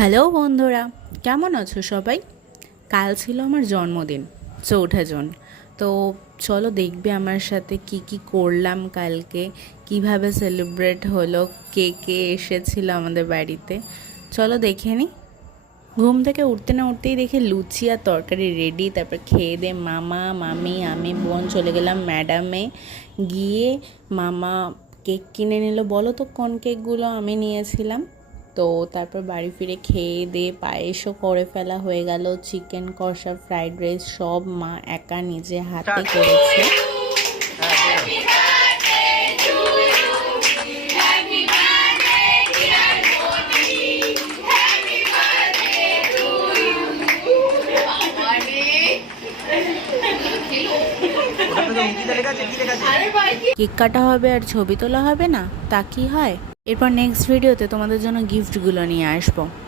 Hello বন্ধুরা, কেমন আছো সবাই? কাল ছিল আমার জন্মদিন, 4 জুন। তো চলো দেখবে আমার সাথে কি কি করলাম কালকে, কিভাবে সেলিব্রেট হলো, কে কে এসেছিল আমাদের বাড়িতে। চলো দেখে নিই। ঘুম থেকে উঠতে না উঠতেই দেখি লুচি আর তরকারি রেডি। তারপর খেয়ে দিয়ে মামা মামি আমি বোন চলে গেলাম ম্যাডামে। গিয়ে মামা কেক কিনে নিল। বলো তো কোন কেকগুলো আমি নিয়েছিলাম। তো তারপর বাড়ি ফিরে খেয়ে দিয়ে পায়েসও করে ফেলা হয়ে গেল। চিকেন কষা, ফ্রাইড রাইস সব মা একা নিজে হাতে করেছে। কেক কাটা হবে আর ছবি তোলা হবে না, তা কি হয়? এরপর নেক্সট ভিডিওতে তোমাদের জন্য গিফটগুলো নিয়ে আসবো।